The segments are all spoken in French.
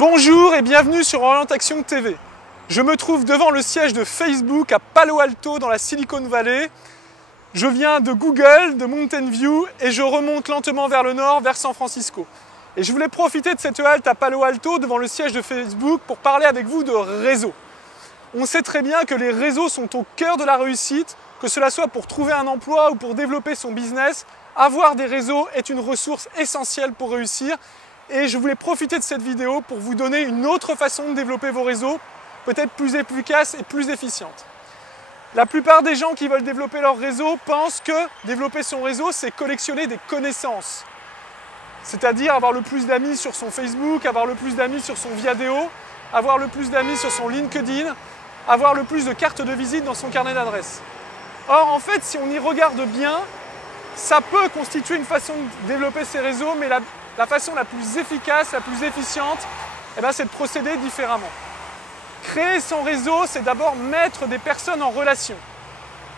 Bonjour et bienvenue sur Orientation TV. Je me trouve devant le siège de Facebook à Palo Alto dans la Silicon Valley. Je viens de Google, de Mountain View et je remonte lentement vers le nord, vers San Francisco. Et je voulais profiter de cette halte à Palo Alto devant le siège de Facebook pour parler avec vous de réseaux. On sait très bien que les réseaux sont au cœur de la réussite, que cela soit pour trouver un emploi ou pour développer son business. Avoir des réseaux est une ressource essentielle pour réussir. Et je voulais profiter de cette vidéo pour vous donner une autre façon de développer vos réseaux, peut-être plus efficace et plus efficiente. La plupart des gens qui veulent développer leur réseau pensent que développer son réseau, c'est collectionner des connaissances. C'est-à-dire avoir le plus d'amis sur son Facebook, avoir le plus d'amis sur son Viadeo, avoir le plus d'amis sur son LinkedIn, avoir le plus de cartes de visite dans son carnet d'adresses. Or, en fait, si on y regarde bien, ça peut constituer une façon de développer ses réseaux, mais la façon la plus efficace, la plus efficiente, c'est de procéder différemment. Créer son réseau, c'est d'abord mettre des personnes en relation.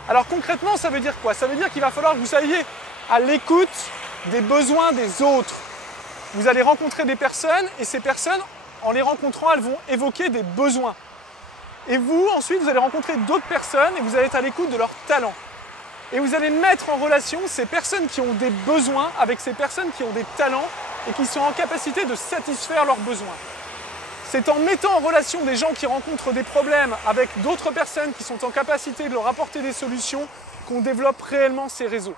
Alors concrètement, ça veut dire quoi? Ça veut dire qu'il va falloir que vous soyez à l'écoute des besoins des autres. Vous allez rencontrer des personnes et ces personnes, en les rencontrant, elles vont évoquer des besoins. Et vous, ensuite, vous allez rencontrer d'autres personnes et vous allez être à l'écoute de leurs talents. Et vous allez mettre en relation ces personnes qui ont des besoins avec ces personnes qui ont des talents et qui sont en capacité de satisfaire leurs besoins. C'est en mettant en relation des gens qui rencontrent des problèmes avec d'autres personnes qui sont en capacité de leur apporter des solutions qu'on développe réellement ces réseaux.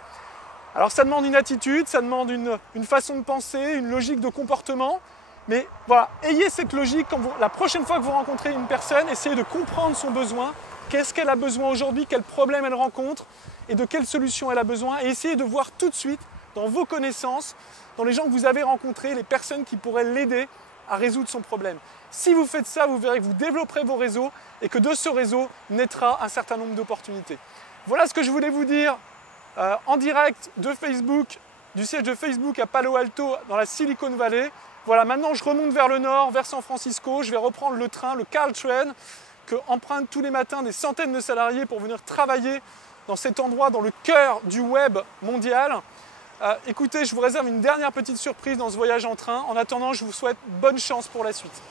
Alors ça demande une attitude, ça demande une façon de penser, une logique de comportement. Mais voilà, ayez cette logique la prochaine fois que vous rencontrez une personne, essayez de comprendre son besoin, qu'est-ce qu'elle a besoin aujourd'hui, quel problème elle rencontre et de quelle solution elle a besoin. Et essayez de voir tout de suite dans vos connaissances, dans les gens que vous avez rencontrés, les personnes qui pourraient l'aider à résoudre son problème. Si vous faites ça, vous verrez que vous développerez vos réseaux et que de ce réseau naîtra un certain nombre d'opportunités. Voilà ce que je voulais vous dire en direct de Facebook, du siège de Facebook à Palo Alto dans la Silicon Valley. Voilà, maintenant je remonte vers le nord, vers San Francisco. Je vais reprendre le train, le Caltrain, que empruntent tous les matins des centaines de salariés pour venir travailler dans cet endroit, dans le cœur du web mondial. Écoutez, je vous réserve une dernière petite surprise dans ce voyage en train. En attendant, je vous souhaite bonne chance pour la suite.